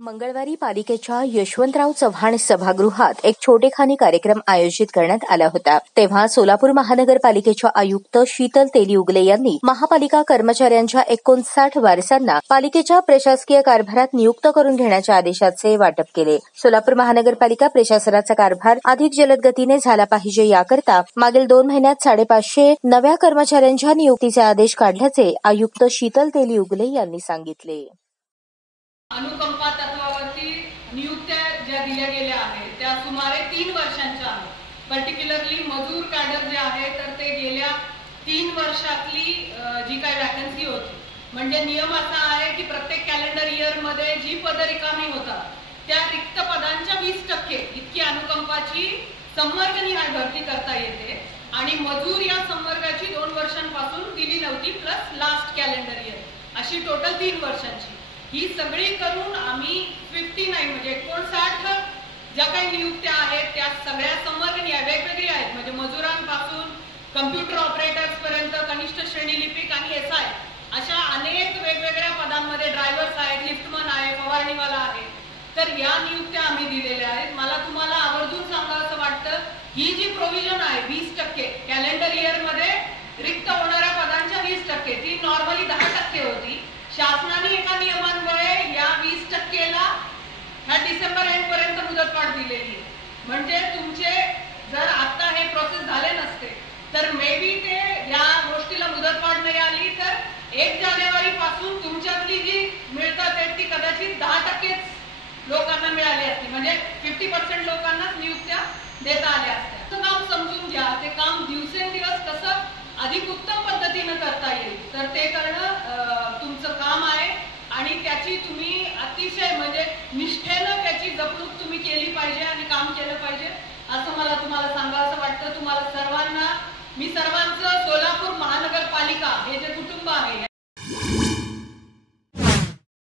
मंगळवारी पालिकेच्या यशवंतराव चव्हाण सभागृहात एक छोटेखानी कार्यक्रम आयोजित करण्यात आला होता. तेव्हा सोलापूर महानगरपालिकेच्या आयुक्त शीतल तेली उगले यांनी महापालिका कर्मचाऱ्यांच्या 59 वारसांना पालिकेच्या प्रशासकीय कारभारात नियुक्त करून घेण्याच्या आदेशाचे वाटप केले. सोलापूर महानगरपालिका प्रशासनाचा कारभार अधिक जलद गतीने झाला पाहिजे याकरता मागील 2 महिन्यात 550 नव्या कर्मचाऱ्यांच्या नियुक्तीचे आदेश काढल्याचे आयुक्त शीतल तेली उगले यांनी सांगितले. अनुकंपा तत्वावरती नियुक्त्या ज्या दिल्या गेल्या आहेत त्या सुमारे 3 वर्षांच्या आहेत. पर्टिक्युलरली मजूर कॅडर जे आहे तर ते गेल्या 3 वर्षातली जी काही वॅकन्सी होती, म्हणजे नियम असा आहे की प्रत्येक कॅलेंडर इयर मध्ये जी पद रिकामी होतात त्या रिक्त पदांच्या 20% इतकी अनुकंपाची संवर्गणी भरती करता येते आणि मजूर या संवर्गाची 2 वर्षांपासून दिली नव्हती प्लस लास्ट कॅलेंडर इयर अशी टोटल 3 वर्षांची ही सगळी करून आम्ही 59 म्हणजे 59 ज्या काही नियुक्त्या आहेत त्या सगळ्या संवर्गणी वेगवेगळी आहेत. म्हणजे मजुरांपासून कम्प्युटर ऑपरेटर्स पर्यंत कनिष्ठ श्रेणी लिपिक आणि एसआय अशा अनेक वेगवेगळ्या पदांमध्ये ड्रायव्हर्स आहेत, लिफ्टमन आहे, फवारणीवाला आहे. तर या नियुक्त्या आम्ही दिलेल्या आहेत. मला तुम्हाला आवर्जून सांगावंसं वाटतं ही जी प्रोव्हिजन आहे 20% कॅलेंडर इयर मध्ये रिक्त होणाऱ्या पदांच्या 20% ती नॉर्मली 10% होती. शासनाने एका नियमान्वये या 20%ला ह्या डिसेंबर एंड पर्यंत मुदतवाढ दिलेली आहे. म्हणजे तुमचे जर आता हे प्रोसेस झाले नसते तर मे बी ते या गोष्टीला मुदतवाढ नाही आली तर 1 जानेवारी पासून तुमच्यातली जी मिळतात ती कदाचित 10%च लोकांना मिळाली असती. म्हणजे 50% लोकांनाच नियुक्त्या देता आल्या असत्या. काम समजून घ्या, ते काम दिवसेंदिवस कसं अधिक उत्तम पद्धतीने करता येईल तर ते करणं तुमचं काम आहे आणि त्याची तुम्ही अतिशय म्हणजे निष्ठेनं त्याची जपणूक तुम्ही केली पाहिजे आणि काम केलं पाहिजे असं मला तुम्हाला सांगावंसं वाटतं. मी सर्वांना